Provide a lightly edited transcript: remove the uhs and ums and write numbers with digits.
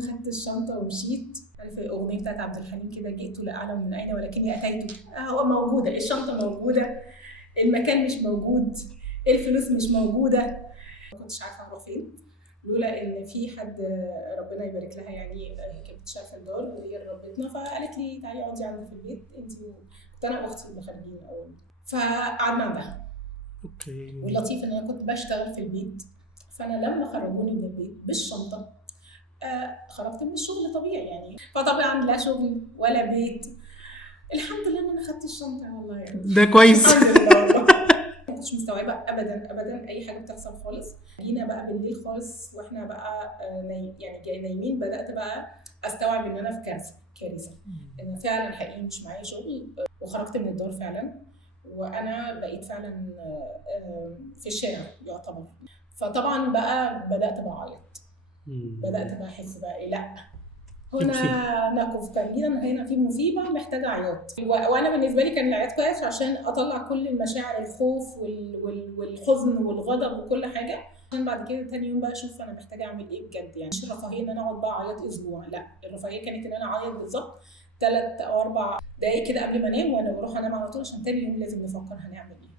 خدت الشنطه ومشيت. عارف الاغنيه بتاعت عبد الحليم كده، جئت لا اعلم من اين ولكني اتيت. هو موجوده، الشنطه موجوده، المكان مش موجود، الفلوس مش موجوده، ما كنتش عارفه اروح فين. لولا ان في حد ربنا يبارك لها يعني، هي كانت بتشتغل في الدار وهي اللي ربتنا، فقالت لي تعالي اقعدي عندنا في البيت انت. كنت انا واختي اللي خارجين الاول، فقعدنا عندها. اوكي. واللطيف ان انا كنت بشتغل في البيت، فانا لما خرجوني من البيت بالشنطه خرجت من الشغل طبيعي يعني، فطبعا لا شغل ولا بيت. الحمد لله ان انا خدت الشنطه والله يعني. ده كويس. الحمد لله والله. ما كنتش مستوعبه ابدا ابدا اي حاجه بتحصل خالص. جينا بقى بالليل خالص واحنا بقى يعني نايمين، بدات بقى استوعب ان انا في كارثه، ان فعلا حقيقي مش معايا شغل. وخرجت من الدار فعلا، وانا بقيت فعلا في الشارع يعتبر. فطبعا بقى بدات بعيط، بدات بقى احس بقى ايه، لا هنا نقف تمرينا، هنا في مصيبه محتاجه عياط. وانا بالنسبه لي كان العياط كويس عشان اطلع كل المشاعر، الخوف والحزن والغضب وكل حاجه، عشان بعد كده تاني يوم بقى اشوف انا محتاجه اعمل ايه بجد يعني. مش الرفاهيه ان انا اقعد بقى اعيط اسبوع، لا الرفاهيه كانت ان انا اعيط بالظبط 3 أو 4 دقايق كده قبل ما انام، وانا بروح انام على طول عشان تاني يوم لازم نفكر هنعمل ايه.